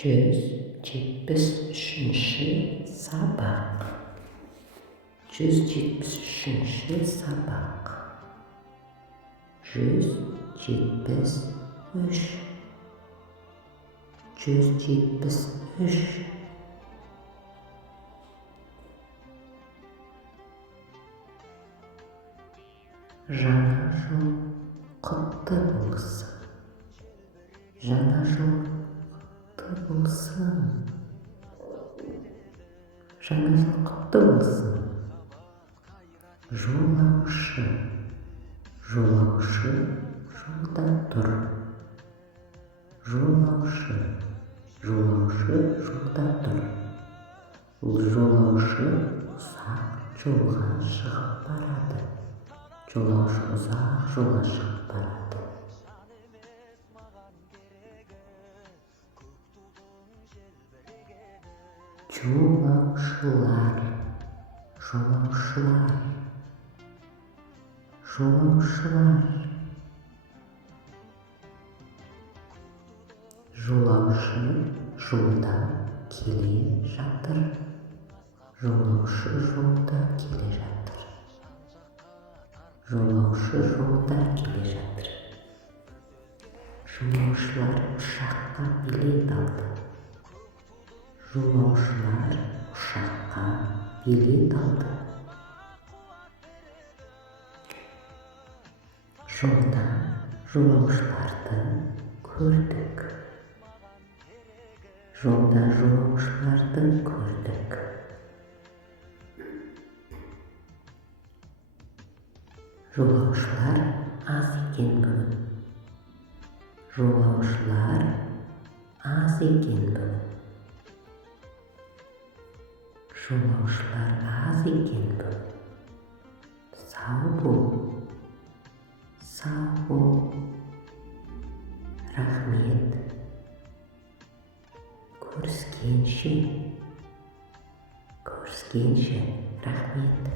173-ші сабақ. 173-ші сабақ. 173. 173. Жаңа жыл құтты болсын. Жаңа жыл құтты болсын. Жаңа жыл құтты болсын. Жолаушы. Жолаушы жолда тұр. Жолаушы. Жолаушы жолда тұр. Бұл жолаушы ұзақ жолға шығып барады. Жолаушы ұзақ жолға шығып барады. Жолаушылар. Жолаушылар. Жолаушылар. Жолаушы жолда келе жатыр. Жолаушы жолда келе жатыр. Жолаушы жолда келе жатыр. Жолаушылар ұшаққа билет алды. Жолаушылар ұшаққа билет алды. Жолда жолаушыларды көрдік. Жолда жолаушыларды көрдік. Жолаушылар аз екен бүгін. Жолаушылар аз екен бүгін. Жолаушылар аз екен бүгін. Сау бол. Сау бол. Рахмет. Көріскенше. Көріскенше. Рахмет.